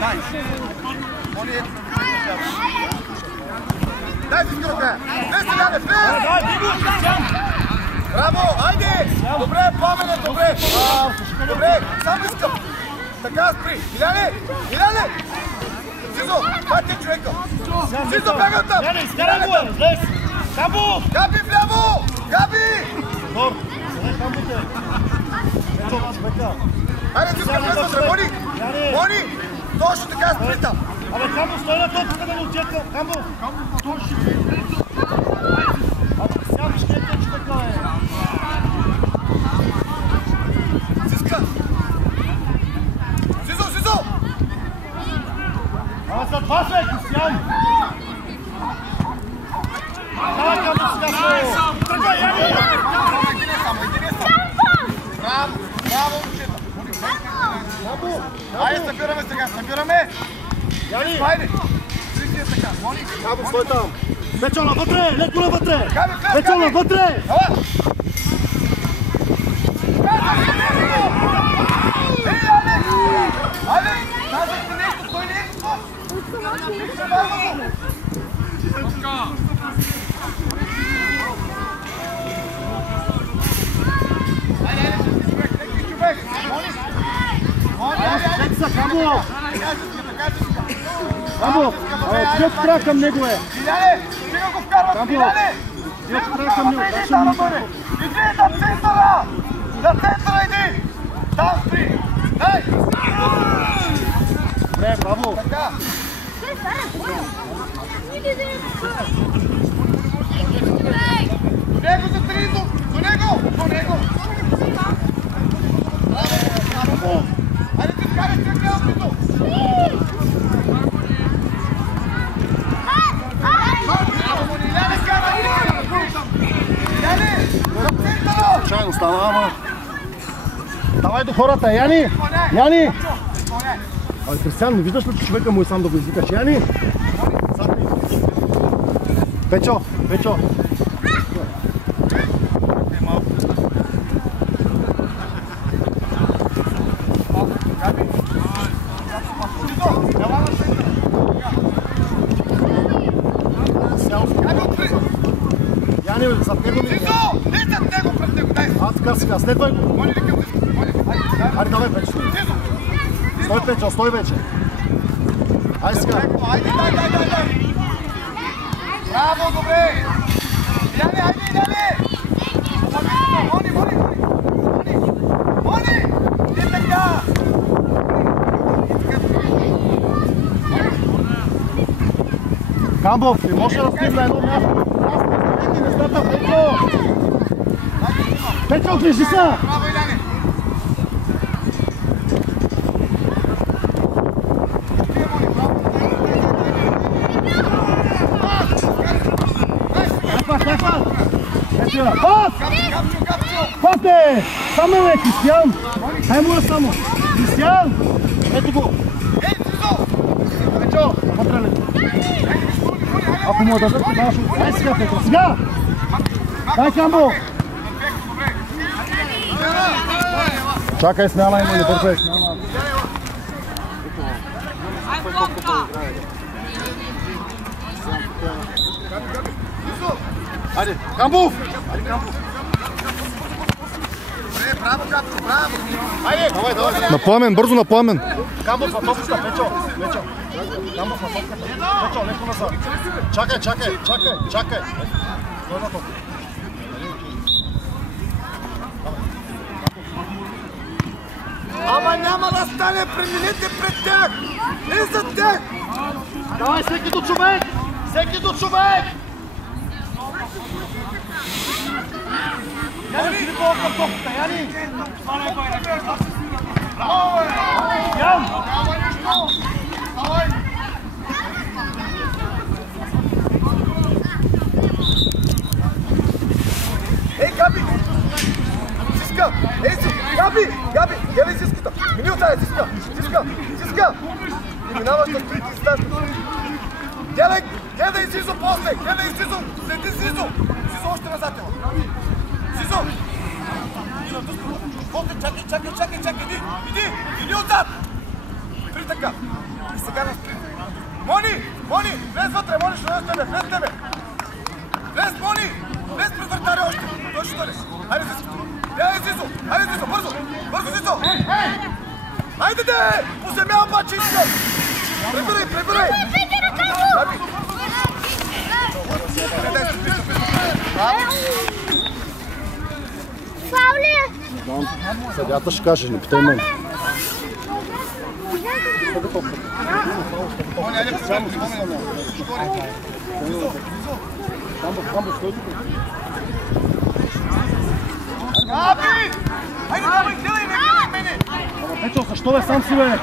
Дай! Моли! Дай си кръка! Не си даде, браво, айде! Добре, Пламене, добре! Добре, само искам! Така, спри! Иляне! Иляне! Зизо, това ти е човека! Зизо, бега оттам! Изкарай го, излез! Камбо! Габи вляво! Габи! Айде, ти ска влезваш, Мони! Мони! Точно така, спри там! Абе, Камбо, стой на топката да му отчетка! Камбо! Абе, сега виж къде е човека, бе! Зиска! Зизо, Зизо! Абе, са два сме, Кристиян! Давай, Камбо, сега сме! Тръгвай, Яни! Един е само! Браво! Браво, момчета! Камбо! Айде, събираме сега, събираме! Яни! Айде! Трити е така, Мони! Камбо, стой там! Печо, навътре! Леко навътре! Габи, Печо, навътре! Ей, Алекс! Алекс! Казах ти нещо, той не е спорт! Човек! Мони! Чек са, Камбо! Камбо! Тия спря към него е! Иляне! Стига го вкарват! Иляне! Тия спря към него! Иди там, иди на центъра! На центъра иди! Там спри! Дай! Добре, браво! Така! До него за трито! До него! До него! Браво! Айде ти вкарай тръгнал трито! Иляне, карай! Иляне! На центъра! Чайно става, ама... Давай до хората, Яни! Яни! Абе, Кристиян, не виждаш ли, че човека му е сам да го извикаш? Яни! Печо! Печо! Яни, зад него ми... Зизо! Не зад него, пред него, дай! Аз така сега, следвай го! Мони, викам Зизо! Мони, Айде, давай, Печо! Зизо! Стой, Печо, стой вече! Айде сега! Айде, дай! Браво, добре! Иляне, айде, Иляне! Мони! Не така! Камбов, не може да стоим на едно място! Аз не местата, Печо! Печо, грижи са! Браво, Иляне! Пас! Капчо! Пас бе! Само бе, Кристиян! Дай му само! Кристиян! Ето го! Ей, Зизо! Печо, вътре ли? Ако му дадат, тогава ще... Дай сега, Печо, сега! Дай, Камбо! Чакай, смяна има, не бързай, смяна. Айде, Камбов! Браво, Капчо, браво! Айде! Давай! На Пламен, бързо на Пламен! Камбов на топката, Печо! Камбов на топката. Печо, леко назад. Чакай! Стой на топката. Ама няма да стане, преминете пред тях! Не за тях! Давай, всеки до човек! Яни, си ли това към топката, Яни? Браво, бе! Ян! Няма нищо! Давай! Ей, Габи! Зиска! Ей, си! Габи! Гледай Зиската! Мини отзаде, Зиска! И минаваш на трите инстанти. Гледай Зизо после! Следи Зизо! Зизо още назад ела! Зизо! После, чакай! Иди отзад! Спри така. И сега на спри. Мони! Мони! Влез вътре, Мони, ще влез тебе, влез тебе! Влез, Мони! Влез пред вратаря още! Той ще дойде. Хайде, Зизо! Ей, Зизо! Хайде, Зизо, бързо! Бързо, Зизо! Хайде, де! По земя обаче искам! Прибирай, прибирай! Габи! Съдята ще каже, не питай мен. Печо, защо бе сам си бе?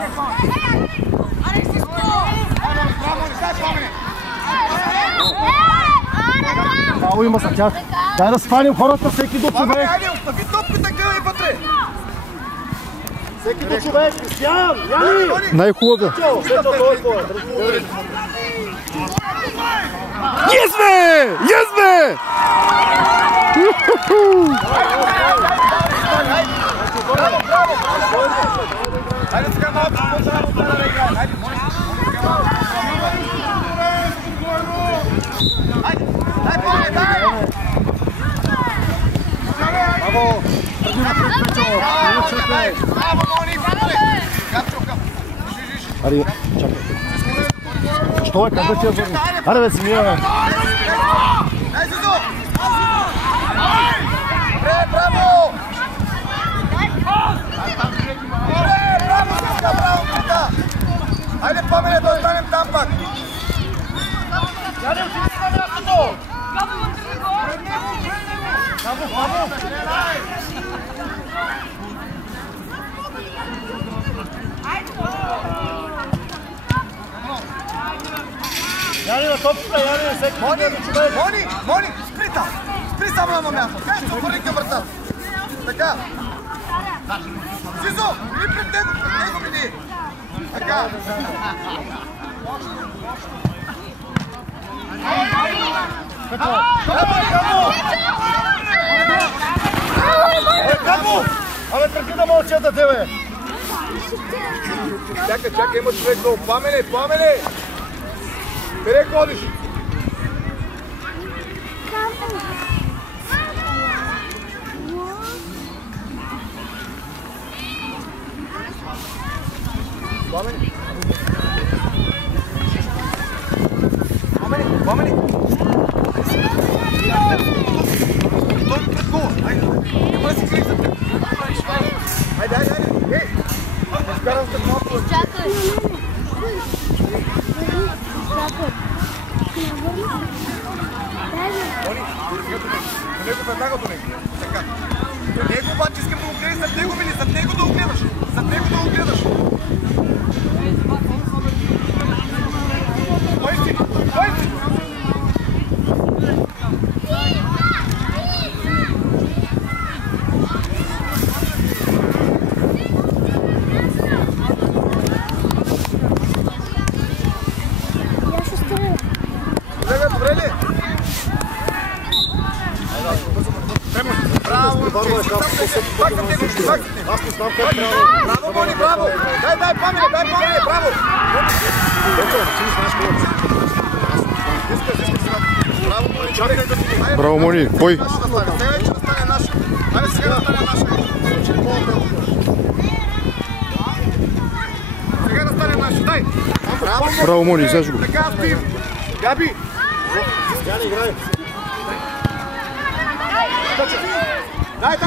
Мало има за тях. Дай да свалим хората, всеки до човек. Айде, остави топката, гледай вътре! Всеки до човек, Кристиян, Яни! Най-хубава. Yes, бе! Yes, бе! Хайде сега малко, хайде, Мони! Хайде, дай повече, дай! Браво! Тръгни напред, Печо! Получете! Браво, Мони! Капчо, Ари, чакай. Що е? Как да ти я върни? Аре, бе, си мия, бе! дай, Зизо! Добре, браво! Добре, браво, Зизка, браво, Зизка! Хайде, Пламене, да останем там пак! Ядем си на мястото! Браво! Яни на топката, Яни на всеки! Мони! Спри там! Спри само на едно място! Къде се обърни към вратата? Така! Зизо! Или пред него мини! Така! Капо! Абе, преки да мълчат да те, бе! Чакай, има човек долу! Пламене! Къде ходиш? Пламене! Той ми пред гола! Няма да си крий за теб! Айде! Ей! Изкарам се малко! Чакай! До него веднага до него. Така. До него обаче искам да го гледаш, зад него мини, зад него да го гледаш. Зад него да го гледаш. Той си! Добре ли? Браво! Пак съм него! Аз не знам как трябва. Браво, Мони, браво! Дай, Пламене, браво! Браво, Мони, чакай да ти... Браво, Мони, кой? Сега вече да стане наш. Айде сега да стане наш. Сега да стане наш, дай! Браво, Мони, взеш го. Така, Стив! Габи! Яни, играй! Дай!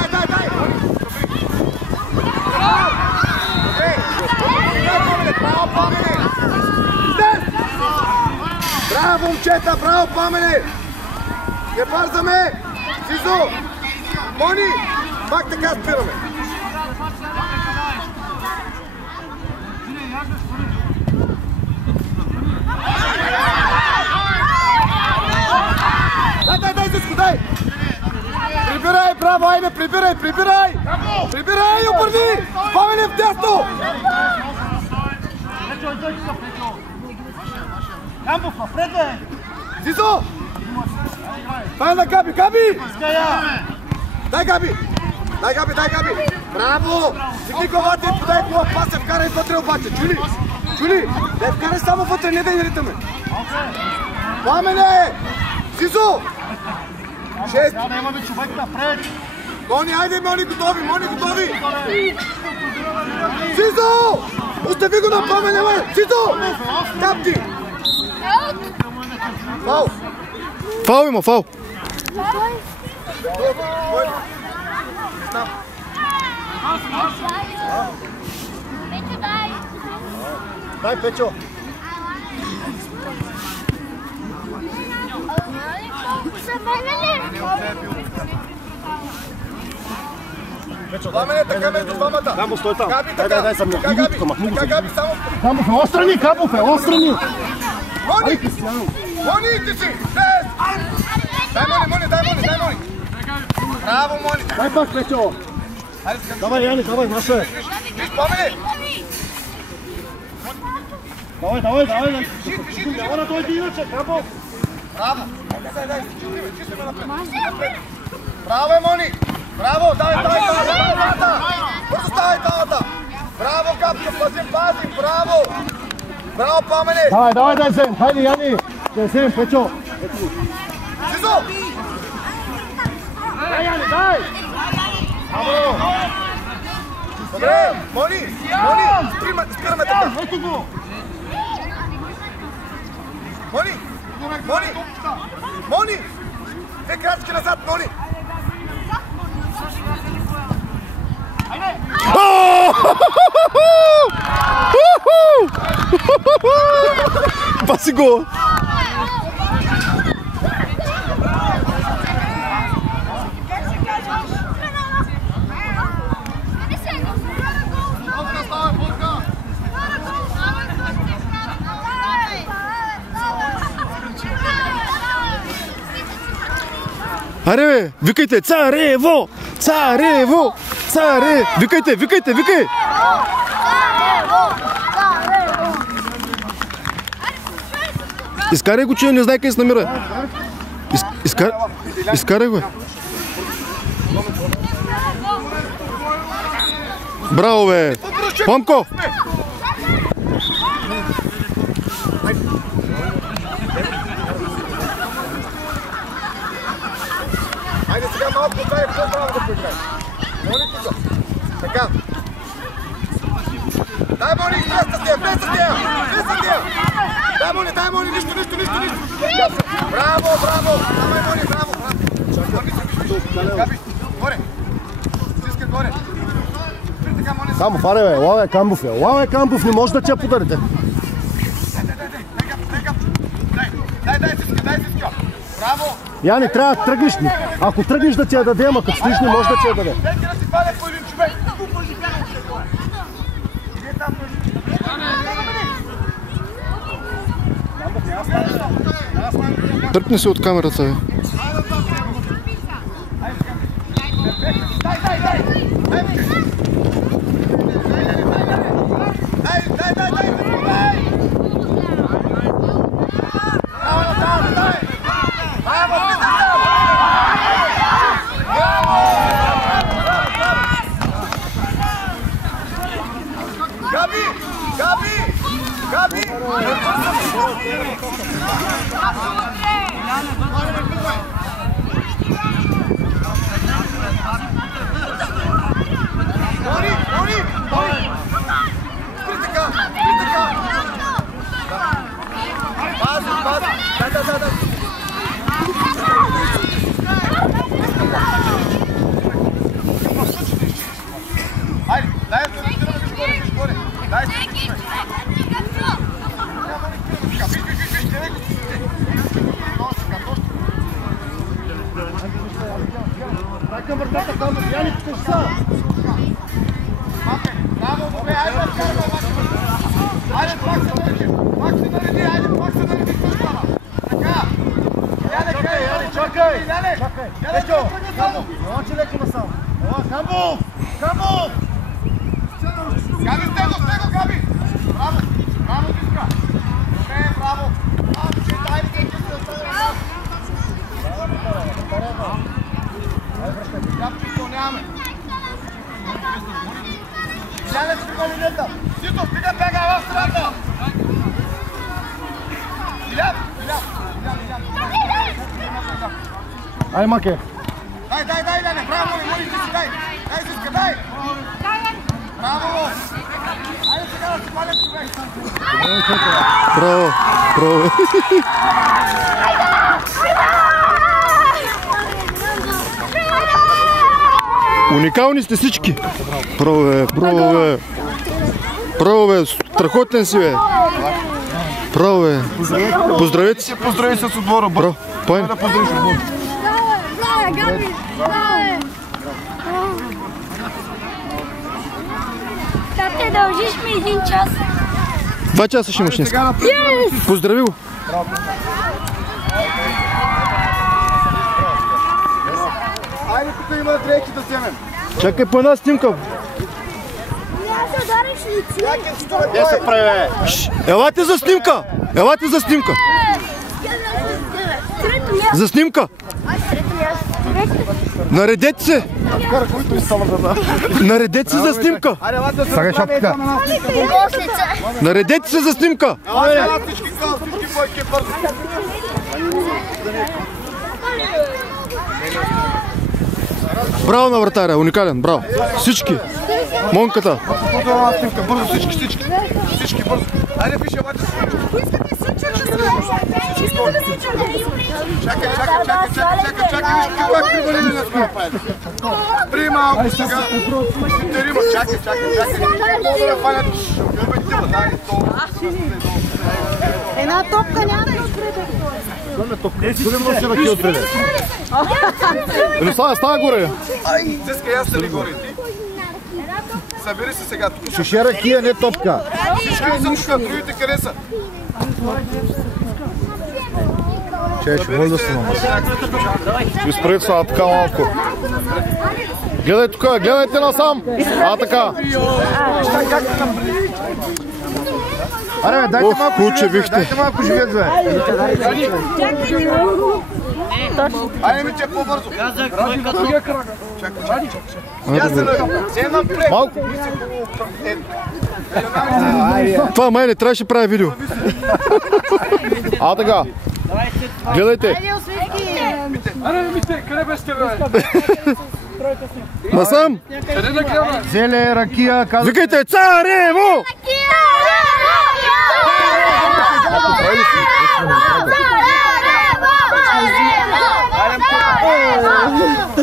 Браво, Пламене! Браво, момчета! Браво, Пламене! Не бързаме! Зизо! Мони! Пак така спираме! Дай, Зизко, дай! Прибирай, браво, айде, прибирай! Прибирай, обърни! Пламене в дясно! Камбов, напред, бе! Зизо! Дай на Габи! Дай, Габи! Браво! Дигни главата и подай кола, паса, вкарай вътре обаче, чули? Чули? Да вкарай само вътре, не да я ритаме. Пламене! Зизо! 6. Трябва да имаме човек напред. Мони, айде, Мони, готови, Мони, готови! Зизо! Остави го на Пламене, бе! Зизо! Тапти! Фау! Фал има, фал. Дай, Печо. Пламене, така между двамата. Камбов, стой там. Габи, така. Дай, съм Така, Габи. Така, Габи, само... Камбов е острани, Камбов е острани. Мони! Мони, ти си! Дай, Мони, дай, Мони! Браво, Мони! Дай пак, Печо. Давай, Яни, давай, наша е. Виж, Пламене! Давай. Няма да дойде иначе, Камбов. Браво! Дай, чисти ме напред. Браво, Мони! Браво, дай талата! Бързо ставай талата! Браво, Габчо, пазим, браво! Браво, Пламене! Давай, дай взем, хайде, Яни. Да взем, Печо. Зизо! Дай, Яни, дай! Браво! Добре, Мони! Спираме така! Ето го! Мони! Две крачки назад, Мони! Паси го! Аре бе, викайте, Царево! Царево! Царе! Викайте! Изкарай го, че не знае къде се намира. Изкарай го. Браво, бе! Пламко! Айде сега малко отдай, по-браво да поиграй. Мони тук. Така. Дай, Мони, влез с нея! Дай, Мони, нищо. Браво! Давай, Мони, браво! Габи, горе! Стиска горе! Така, Мони. Камбов, аре бе, лаве Камбов е. Лаве Камбов, не може да те подарите. Дай, Сиска! Браво! Яни, трябва да тръгнеш. Ако тръгнеш да ти я даде, ама като стоиш не може да ти я даде. Дайте да си паде по един човек! Тръпни се от камерата, бе. Габи! Мони! Спри така! Пази! Да. Айде, дай да виж горе. Дай Към вратата, Камбов, Яни, тук са! Браво, добре, айде да вкараме обаче. Айде, пак се нареди, какво става? Така! Яне, Чакай! Печо! Камбов, елаче леко насам. Ела, Камбов! Габи, стего, Габи! Браво, Тиска! Добре, браво! Айде, Габчето нямаме. Иляне, спри го линията. Сито, стига бяга в страната! Илян! Ай, Маке. Дай, Иляне! Браво, моли, ти си, дай! Дай, Зиска, дай! Браво! Айде сега да си палят човек! Браво, браво. Уникални сте всички. Браво, бе, браво, бе. Браво, бе, страхотен си, бе. Браво, бе. Поздравете се. Поздрави с отбора, Браво, пойн. да поздравиш отбора. Габи! Тате, дължиш ми 1 час. 2 часа ще имаш днес. Поздрави го. Айде, тук има дрехи да вземем. Чакай по една снимка. Няма се удариш лице. Де се прави, бе? Елате за снимка. Елате за снимка. Трето място. За снимка. Трето място. Наредете се. Кара, който изстава за да. Наредете се за снимка. Айде, лад да се Сагай шапка. Наредете се за снимка. Айде, всички бойки бързо. Браво на вратаря, уникален, браво. Всички. Монката. Бързо, всички бързо. Айде, пише, лад да се Чакай, виж каква кривалина на сме направили. Спри малко сега. Терима, чакай. Мога да фалят. Една топка няма да Сигурно си ръки отпреде. Става горе. Зиска, я се ли горе ти? Събери се сега. Шише ръкия, не топка. Всички са тук, другите къде са? Ще може да снимам. Ще изправи това така малко. Гледай тук, гледайте насам. така. Аре, бе, дайте малко куче живец, бе, бихте. дайте малко живец, бе. Айде ми че по-бързо. Чакай. Малко. Това май не трябваше да прави видео. така. Гледайте. Насам. Зеле, ракия, каза. Викайте Царево! Зарево!